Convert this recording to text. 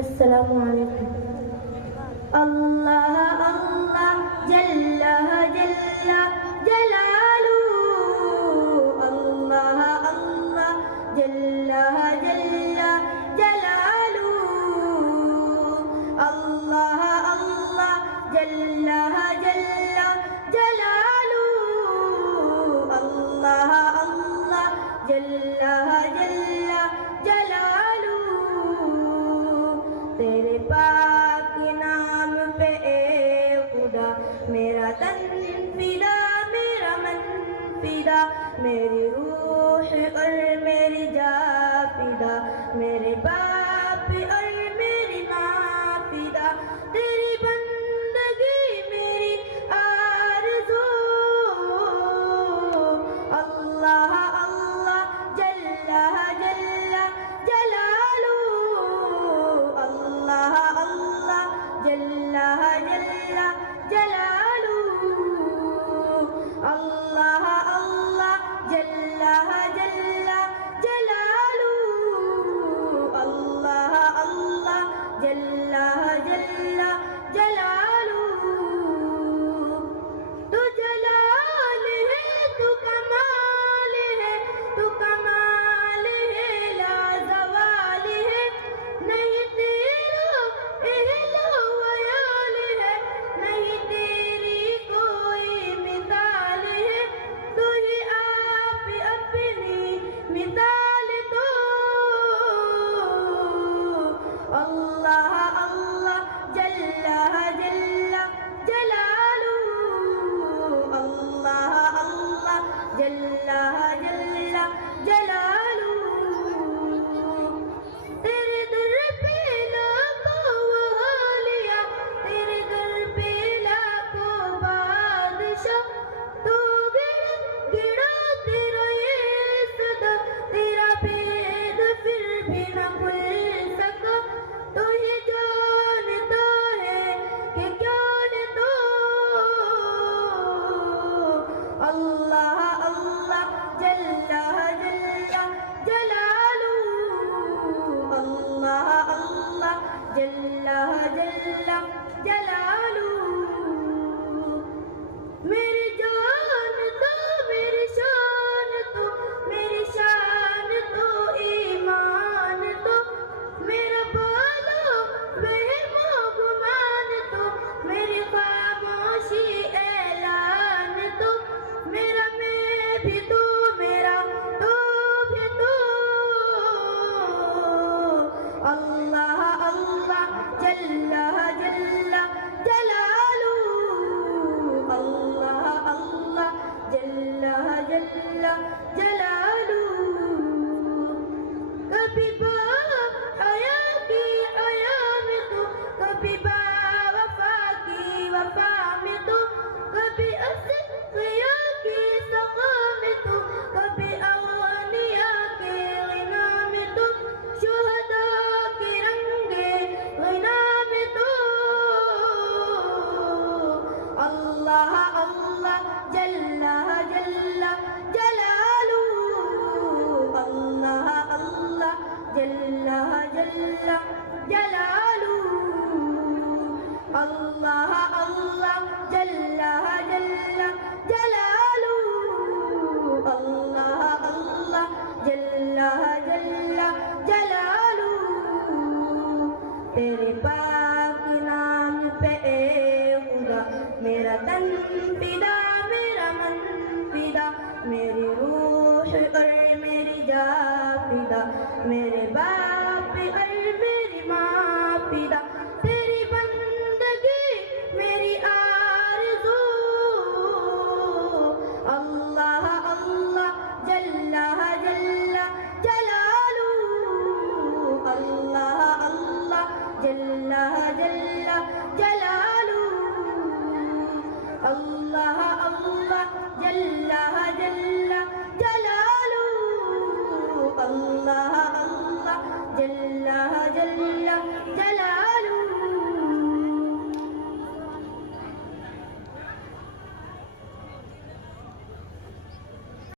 আসসালামু আলাইকুম। আল্লাহ আল্লাহ জাল্লা জাল্লা জালালু, আল্লাহ আল্লাহ জাল্লা জাল্লা জালালু, আল্লাহ আল্লাহ জাল্লা জাল্লা জালালু, আল্লাহ আল্লাহ জাল্লা জাল্লা জালালু। तेरे पाक नाम पे ए खुदा मेरा तन फिदा, मेरा मन फिदा, मेरी रूह और मेरी जा फिदा, मेरे बाप और मेरी माँ फिदा, तेरी बंदगी मेरी आरज़ू। अल्लाह अल्लाह जल्ला जल्ला जलालू, अल्लाह अल्लाह जल्ला जल्ला जलालू, अल्लाह अल्लाह जल्ला जल्ला जलालू, अल्लाह अल्लाह जल्ला जल्ला जलालू। तू जलाल है, तू कमाल है, तू कमाल है, ला ज़वाल है, नहीं तेरा एहला वयाल है, नहीं तेरी कोई मिसाल है, तू ही आप अपनी मिसाल दो। अल्लाह अल्लाह जल्ला जल्ला जलालू, अल्लाह अल्लाह जल्ला जल्ला जलालू। तेरे दर पे लाखों वालिया, तेरे दर पे लाखों बादशाह, तू गिरा गिरा तेरा ये सदा, तेरा भेद फिर भी न खुल सका, तू ही जानता है कि क्या है तो। अल्लाह अल्लाह जल्ला जल्ला जलालू, अल्लाह अल्लाह जल्ला जल्ला जलालू। मेरी जान तो मेरी शान तो, मेरी शान तो ईमान तो, मेरा बालो वहमो गुमान तो, मेरी खामोशी ऐलान तो, मेरा मैं भी तू, मेरा तू भी तू। अल्लाह अल्लाह जल्ला जल्ला जलालू, अल्लाह अल्लाह जल्ला जल्ला जलालू। कभी हया की हया में तू, कभी वफा की वफा में तू, कभी असफिया की सखा में तू, कभी अवलिया के गिना में तू, शुहदा के रंगे गिना में तू। अल्लाह अल्लाह जल्ला जल्ला जलालू, अल्लाह अल्लाह जल्ला जल्ला जलालू, अल्लाह अल्लाह जल्ला जल्ला जलालू, अल्लाह अल्लाह जल्ला जल्ला जलालू। तेरे पाक नाम पे ए खुदा मेरा तन फिदा, मेरा मन फिदा, मेरी रूह और मेरी जा फिदा, मेरे बाप और मेरी माँ फिदा, तेरी बंदगी मेरी आरज़ू। अल्लाह अल्लाह जल्ला जल्ला जलालू, अल्लाह अल्लाह जल्ला जल्ला जलालू, अल्लाह अल्लाह जल्ला जल्ला जलालू, अल्लाह अल्लाह जल्ला जल्ला